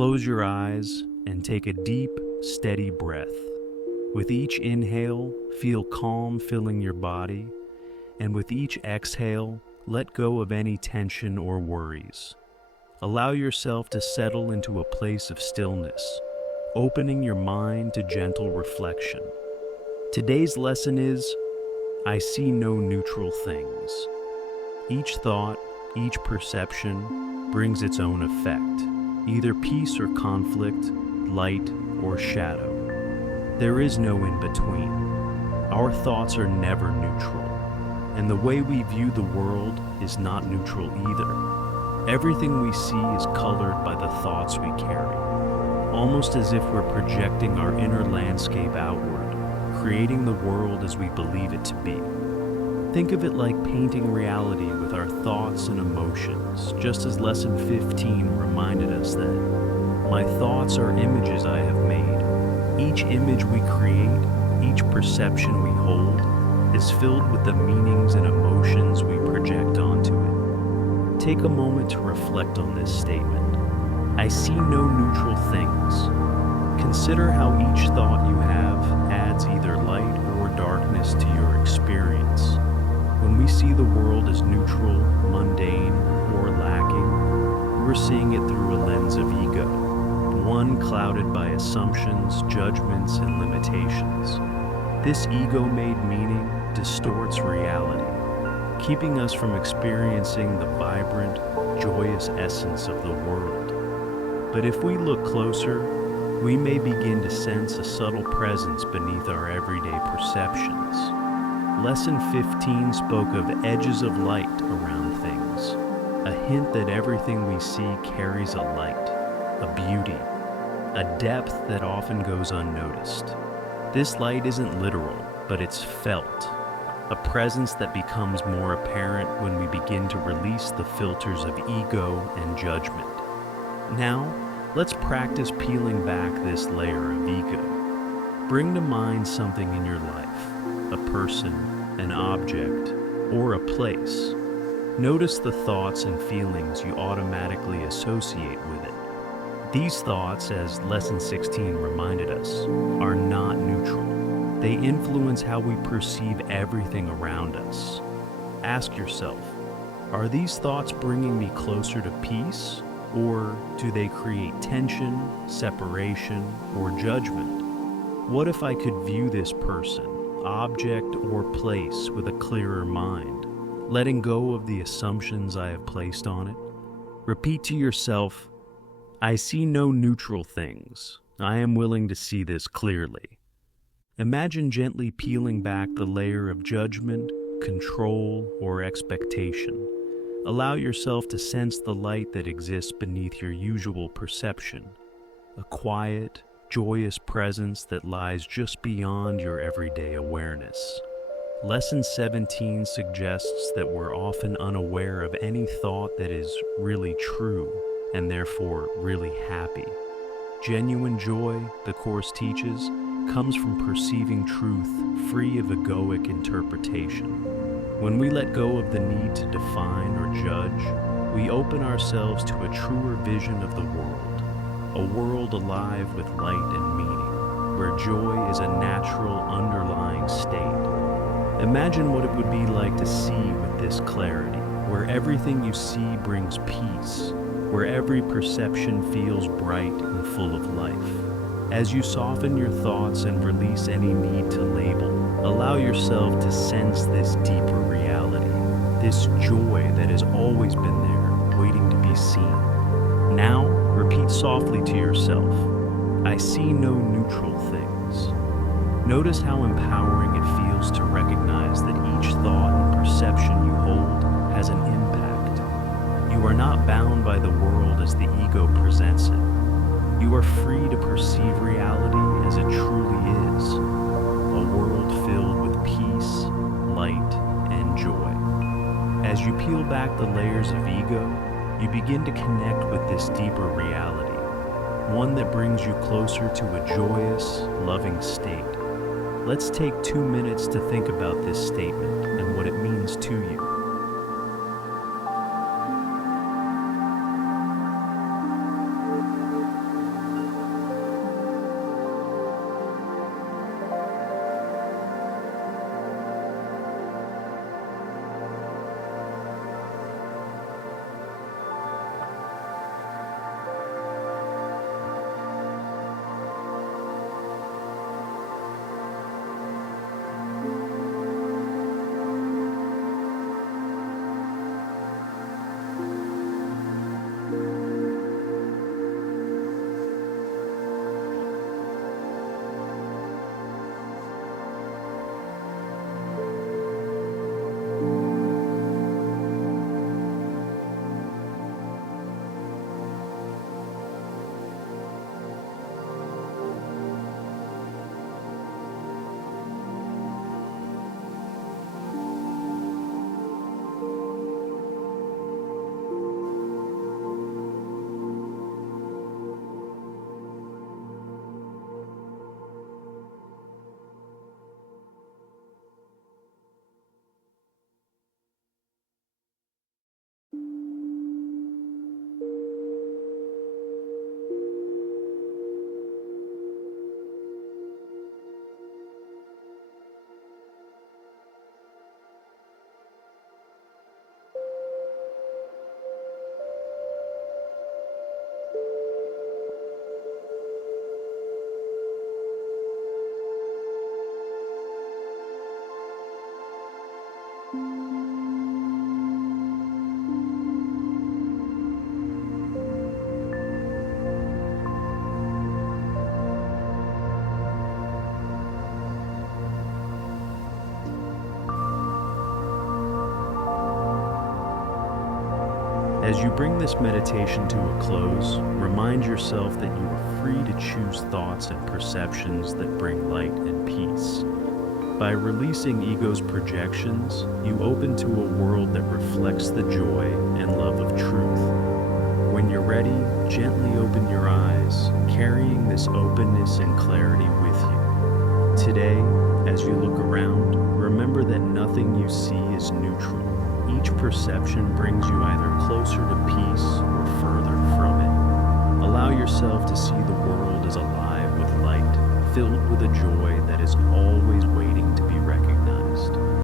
Close your eyes and take a deep, steady breath. With each inhale, feel calm filling your body, and with each exhale, let go of any tension or worries. Allow yourself to settle into a place of stillness, opening your mind to gentle reflection. Today's lesson is, I see no neutral things. Each thought, each perception brings its own effect, either peace or conflict, light or shadow. There is no in between. Our thoughts are never neutral, and the way we view the world is not neutral either. Everything we see is colored by the thoughts we carry, almost as if we're projecting our inner landscape outward, creating the world as we believe it to be. Think of it like painting reality with our thoughts and emotions, just as Lesson 15 reminded us that my thoughts are images I have made. Each image we create, each perception we hold, is filled with the meanings and emotions we project onto it. Take a moment to reflect on this statement. I see no neutral things. Consider how each thought you have adds either light or darkness to your experience. When we see the world as neutral, mundane, or lacking, we're seeing it through a lens of ego, one clouded by assumptions, judgments, and limitations. This ego-made meaning distorts reality, keeping us from experiencing the vibrant, joyous essence of the world. But if we look closer, we may begin to sense a subtle presence beneath our everyday perceptions. Lesson 15 spoke of edges of light around things, a hint that everything we see carries a light, a beauty, a depth that often goes unnoticed. This light isn't literal, but it's felt, a presence that becomes more apparent when we begin to release the filters of ego and judgment. Now, let's practice peeling back this layer of ego. Bring to mind something in your life, a person, an object, or a place. Notice the thoughts and feelings you automatically associate with it. These thoughts, as Lesson 16 reminded us, are not neutral. They influence how we perceive everything around us. Ask yourself, are these thoughts bringing me closer to peace, or do they create tension, separation, or judgment? What if I could view this person, object, or place with a clearer mind, letting go of the assumptions I have placed on it? Repeat to yourself, I see no neutral things. I am willing to see this clearly. Imagine gently peeling back the layer of judgment, control, or expectation. Allow yourself to sense the light that exists beneath your usual perception, a quiet, joyous presence that lies just beyond your everyday awareness. Lesson 17 suggests that we're often unaware of any thought that is really true and therefore really happy. Genuine joy, the Course teaches, comes from perceiving truth free of egoic interpretation. When we let go of the need to define or judge, we open ourselves to a truer vision of the world, a world alive with light and meaning, where joy is a natural underlying state. Imagine what it would be like to see with this clarity, where everything you see brings peace, where every perception feels bright and full of life. As you soften your thoughts and release any need to label, allow yourself to sense this deeper reality, this joy that has always been there, waiting to be seen. Now, repeat softly to yourself, I see no neutral things. Notice how empowering it feels to recognize that each thought and perception you hold has an impact. You are not bound by the world as the ego presents it. You are free to perceive reality as it truly is, a world filled with peace, light, and joy. As you peel back the layers of ego, you begin to connect with this deeper reality, one that brings you closer to a joyous, loving state. Let's take 2 minutes to think about this statement and what it means to you. As you bring this meditation to a close, remind yourself that you are free to choose thoughts and perceptions that bring light and peace. By releasing ego's projections, you open to a world that reflects the joy and love of truth. When you're ready, gently open your eyes, carrying this openness and clarity with you. Today, as you look around, remember that nothing you see is neutral. Each perception brings you either closer to peace or further from it. Allow yourself to see the world as alive with light, filled with a joy that is always waiting to be recognized.